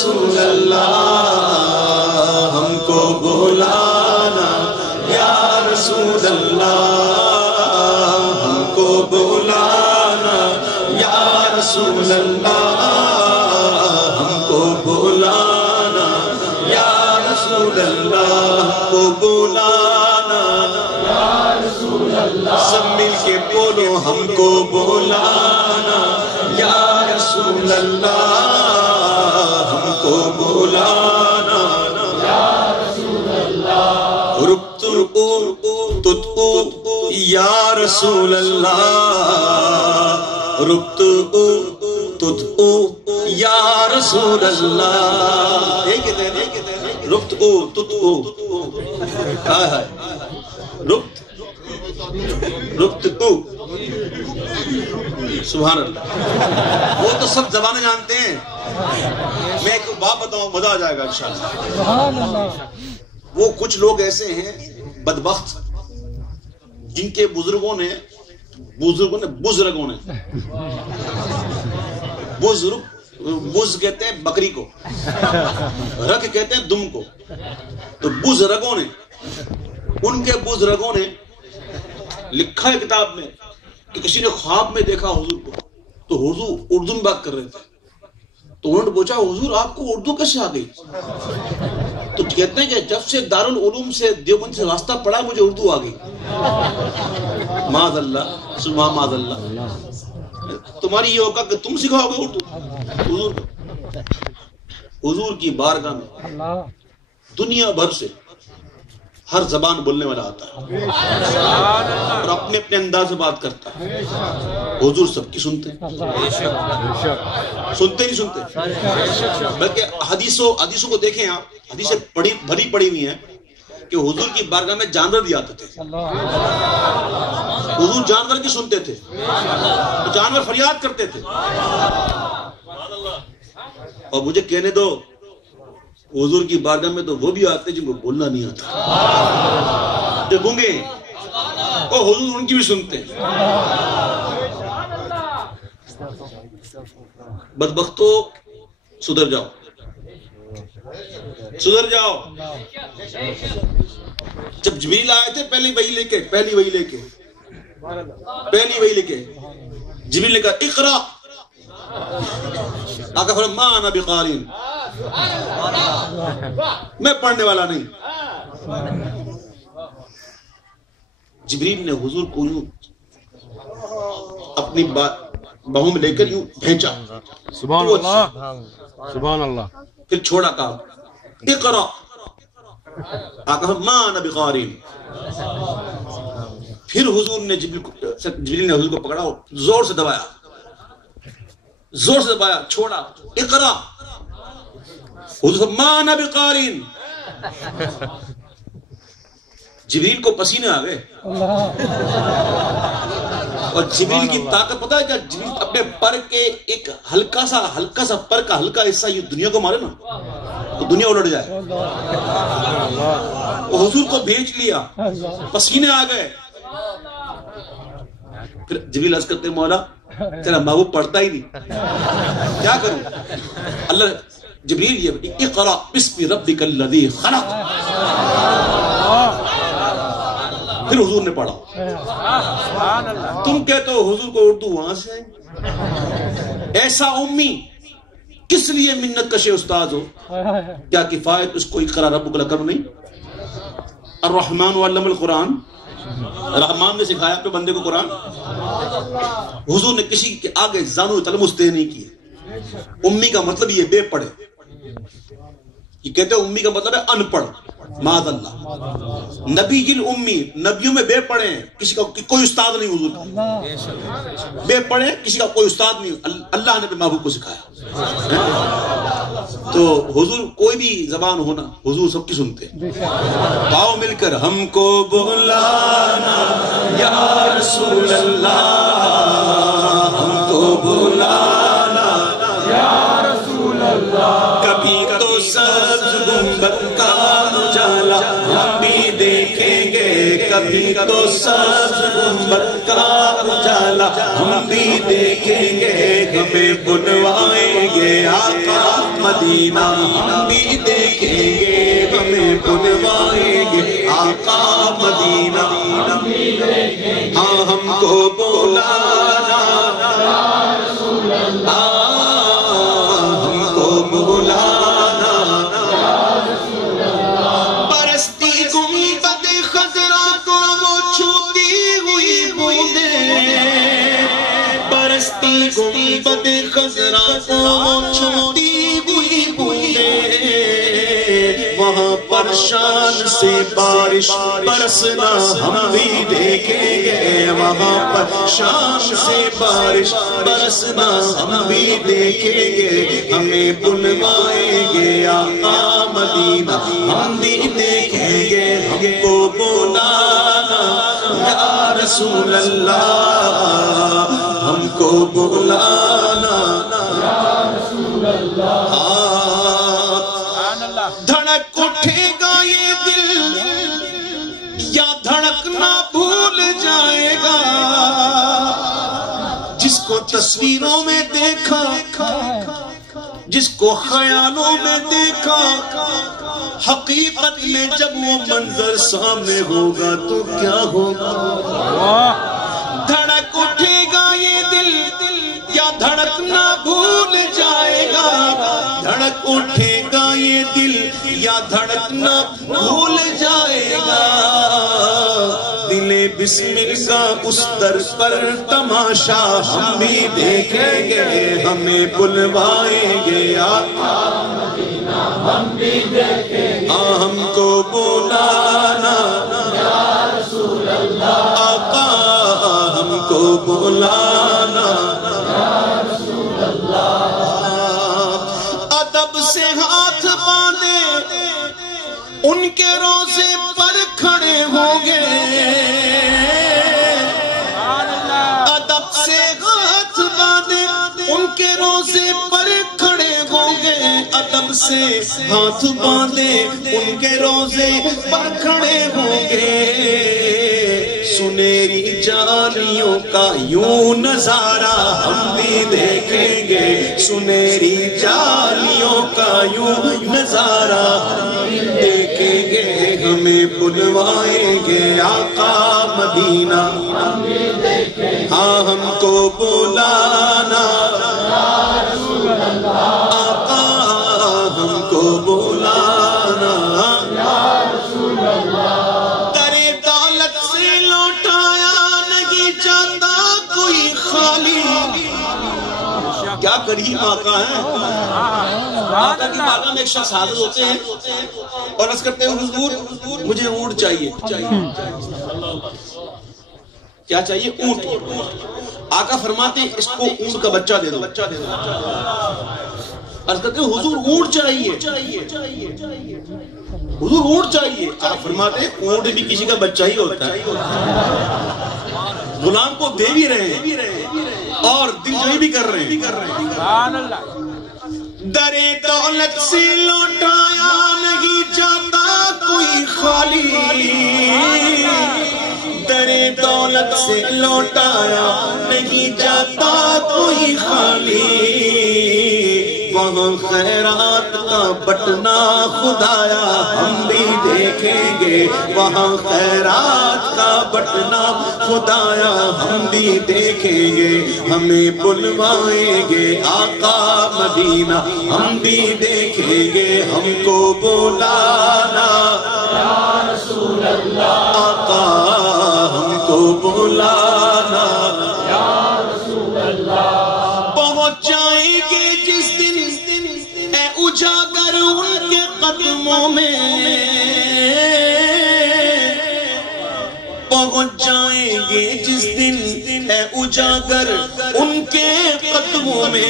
رسول اللہ ہم کو بلانا، یا رسول اللہ ہم کو بلانا، یا رسول اللہ ہم کو بلانا، یا رسول اللہ ہم کو بلانا، یا رسول اللہ سب مل کے بولو ہم کو بلانا، یا رسول اللہ ہم کو بلانا، یا رسول اللہ ربط یا رسول اللہ ربط یا رسول اللہ، یہی کہتے ہیں نا ربط ربط سبحان اللہ، وہ تو سب زبانیں جانتے ہیں، میں ایک بات بتاؤں مزہ آ جائے گا انشاءاللہ۔ وہ کچھ لوگ ایسے ہیں بدبخت جن کے بزرگوں نے بز کہتے ہیں بکری کو، رکھ کہتے ہیں دم کو، تو بزرگوں نے، ان کے بزرگوں نے لکھا ہے کتاب میں کہ کسی نے خواب میں دیکھا حضور کو، تو حضور اردو میں بات کر رہے تھے، تو انہوں نے پوچھا حضور آپ کو اردو کیسے آ گئی؟ تو کہتے ہیں کہ جب سے دارالعلوم سے دیوبند سے راستہ پڑا مجھے اردو آ گئی۔ معاذ اللہ، سبحان معاذ اللہ، تمہاری یہ اوقات کہ تم سکھاؤ گے اردو حضور کو؟ حضور کی بارگاہ میں دنیا بھر سے ہر زبان بولنے والا آتا ہے اور اپنے اپنے انداز سے بات کرتا ہے، حضور سب کی سنتے ہیں، سنتے نہیں سنتے، بلکہ حدیثوں کو دیکھیں آپ، حدیثیں بھری پڑی ہوئی ہیں کہ حضور کی بارگاہ میں جانور بھی آتے تھے، حضور جانور کی سنتے تھے، تو جانور فریاد کرتے تھے، اور مجھے کہنے دو حضور کی بارگاہ میں تو وہ بھی آتے جن کو بولنا نہیں آتا، جو گونگے ہیں اور حضور ان کی بھی سنتے ہیں۔ بدبختو سدھر جاؤ، سدھر جاؤ۔ جب جبریل آئے تھے پہلی وحی لے کے جبریل نے کہا اقرا، آقا فرمایا ما انا بقارئ، میں پڑھنے والا نہیں۔ جبریل نے حضور کو یوں اپنی باہوں میں لے کر یوں بھینچا، سبحان اللہ سبحان اللہ، پھر چھوڑا، کہا اقرا، آقا فرمایا ما انا بقارئ۔ پھر حضور نے جبریل نے حضور کو پکڑا اور زور سے دبایا، چھوڑا، اقرا، حضور ما انا بقارئ۔ جبریل کو پسینے آ گئے، اور جبریل کی طاقت پتہ ہے کیا؟ جبریل اپنے پر کے ایک ہلکا سا پر کا ہلکا حصہ یہ دنیا کو مارے نا تو دنیا الٹ جائے، وہ حضور کو بھیج لیا، پسینے آ گئے۔ پھر جبریل عرض کرتے مولا تیرا محبوب پڑھتا ہی نہیں، کیا کروں؟ اللہ جبریل یہ اقرا بسم ربک الذی خلق، پھر حضور نے پڑھا۔ تم کہتے ہو حضور کو اردو وہاں سے آئی؟ ایسا امی کس لیے منت کشے استاد ہو؟ کیا کفایت اس کو اقرا ربک الکرم نہیں؟ الرحمن علم القرآن، رحمان نے سکھایا اپنے بندے کو قرآن۔ حضور نے کسی کے آگے زانو تلمس طے نہیں کیے۔ امی کا مطلب یہ بے پڑھے، یہ کہتے ہیں امی کا مطلب ہے ان پڑھ، معاذ اللہ۔ نبی جل امی، نبیوں میں بے پڑھے ہیں، کسی کا کوئی استاد نہیں حضور کا، بے پڑھے کسی کا کوئی استاد نہیں، اللہ نے اپنے محبوب کو سکھایا۔ تو حضور کوئی بھی زبان ہونا حضور سب کی سنتے ہیں۔ آؤ مل کر ہم کو بلانا یا رسول اللہ، ہم کو بلانا یا رسول اللہ، کبھی تو سبز گنبد کا اجالا ہم بھی دیکھیں گے، کبھی تو سبز گنبد کا اجالا ہم بھی دیکھیں گے، ہمیں بلوائیں گے آقا مدینہ ہم بھی دیکھیں گے ہمیں بلوائیں گے آقا مدینہ ہاں ہم کو بلانا ہم کو بلانا پرستی گنبد خضرا کو وہ چھوٹی ہوئی بوندیں پرستی گنبد خضرا کو وہ چھوٹی ہوئی بوندیں وہاں پر شان سے بارش برسنا ہم بھی دیکھیں گے وہاں پر شان سے بارش برسنا ہم بھی دیکھیں گے ہمیں بلوائیں گے آقا مدینہ ہم بھی دیکھیں گے ہم کو بلانا یا رسول اللہ ہم کو بلانا یا رسول اللہ دھڑک اٹھے گا یہ دل یا دھڑکنا بھول جائے گا جس کو تصویروں میں دیکھا جس کو خیالوں میں دیکھا حقیقت میں جب وہ منظر سامنے ہوگا تو کیا ہوگا دھڑک اٹھے گا یہ دل یا دھڑکنا بھول جائے گا دھڑک اٹھے گا یہ دل یا دھڑکنا بھول جائے گا دل بسمل کا اس در پر تماشا ہم بھی دیکھیں گے ہمیں بلوائیں گے آقا مدینہ ہم بھی دیکھیں گے ہم کو بلانا یا رسول اللہ آقا ہم کو بلانا یا رسول اللہ ادب سے ہاتھ باندھے ان کے روزے پر کھڑے ہوں گے ادب سے ہاتھ باندھے ان کے روزے پر کھڑے ہوں گے ادب سے ہاتھ باندھے ان کے روزے پر کھڑے ہوں گے سنہری جالیوں کا یوں نظارہ ہم بھی دیکھیں گے سنہری جالیوں کا یوں نظارہ ہم بھی دیکھیں گے ہمیں بلوائیں گے آقا مدینہ ہاں ہم کو بلانا آقا ہم کو بلانا درے دولت سے لوٹایا نہیں جاتا کوئی خالی کیا کریم آقا ہے آقا کی بارگاہ میں ایک شخص حاضر ہوتے ہیں اور عرض کرتے ہیں حضور مجھے اونٹ چاہیے کیا چاہیے اونٹ آقا فرماتے ہیں اس کو اونٹ کا بچہ دے دو عرض کرتے ہیں حضور اونٹ چاہیے حضور اونٹ چاہیے آقا فرماتے ہیں اونٹ بھی کسی کا بچہ ہی ہوتا ہے غلام کو دے بھی رہے ہیں اور دل جوئی بھی کر رہے ہیں درے دولت سے لوٹایا نہیں جاتا کوئی خالی درے دولت سے لوٹایا نہیں جاتا کوئی خالی وہاں خیرات کا بٹنا خدایا ہم بھی دیکھیں گے وہاں خیرات کا بٹنا خدایا ہم بھی دیکھیں گے ہمیں بلوائیں گے آقا مدینہ ہم بھی دیکھیں گے ہم کو بلانا یا رسول اللہ آقا ہم کو بلانا یا رسول اللہ پہنچ جائیں گے جس دن اے اجاگر ان کے قدموں میں پہنچ جائیں گے جس دن اے اجاگر ان کے قدموں میں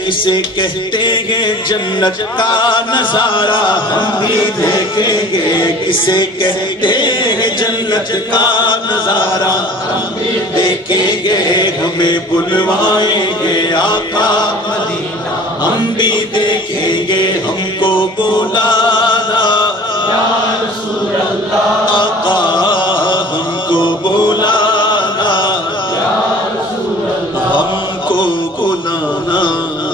کسے کہتے ہیں جنت کا نظارہ ہم بھی دیکھیں گے کسے کہتے ہیں جنت کا نظارہ ہم بھی دیکھیں گے ہمیں بلوائیں گے آقا مدینہ ہم بھی دیکھیں گے ہم کو بلانا یا رسول اللہ آقا ہم کو بلانا یا رسول اللہ ہم کو بلانا